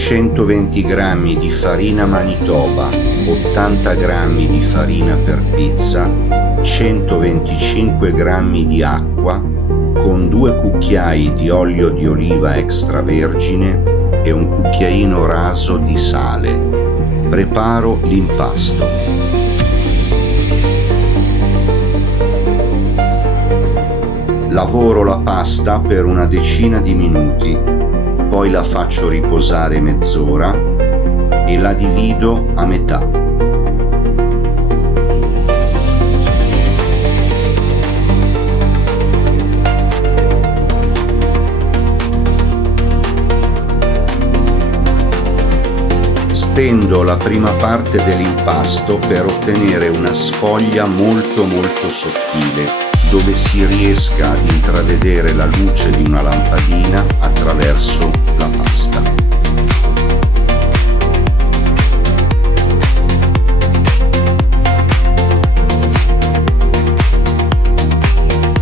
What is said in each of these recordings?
120 g di farina Manitoba, 80 g di farina per pizza, 125 g di acqua, con 2 cucchiai di olio di oliva extravergine e un cucchiaino raso di sale. Preparo l'impasto. Lavoro la pasta per una decina di minuti, poi la faccio riposare mezz'ora e la divido a metà. Stendo la prima parte dell'impasto per ottenere una sfoglia molto sottile, dove si riesca ad intravedere la luce di una lampadina attraverso la pasta.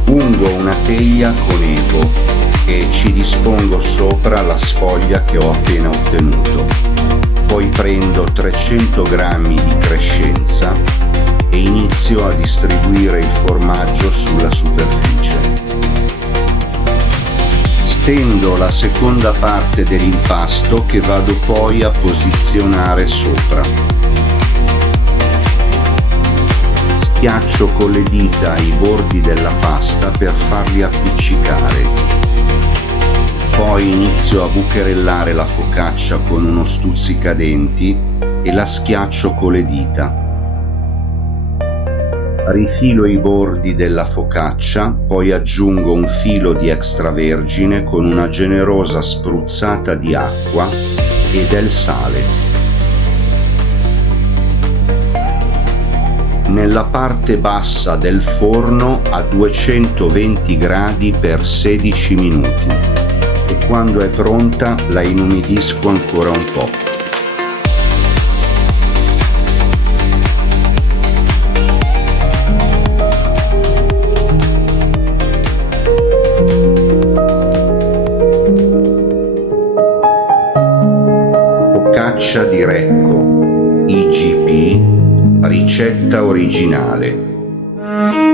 Ungo una teglia con evo e ci dispongo sopra la sfoglia che ho appena ottenuto. Poi prendo 300 g di crescenza e inizio a distribuire il formaggio sulla superficie. Stendo la seconda parte dell'impasto che vado poi a posizionare sopra. Schiaccio con le dita i bordi della pasta per farli appiccicare. Poi inizio a bucherellare la focaccia con uno stuzzicadenti e la schiaccio con le dita. Rifilo i bordi della focaccia, poi aggiungo un filo di extravergine con una generosa spruzzata di acqua e del sale. Nella parte bassa del forno a 220 gradi per 16 minuti e quando è pronta la inumidisco ancora un po'. Focaccia di Recco, IGP, ricetta originale.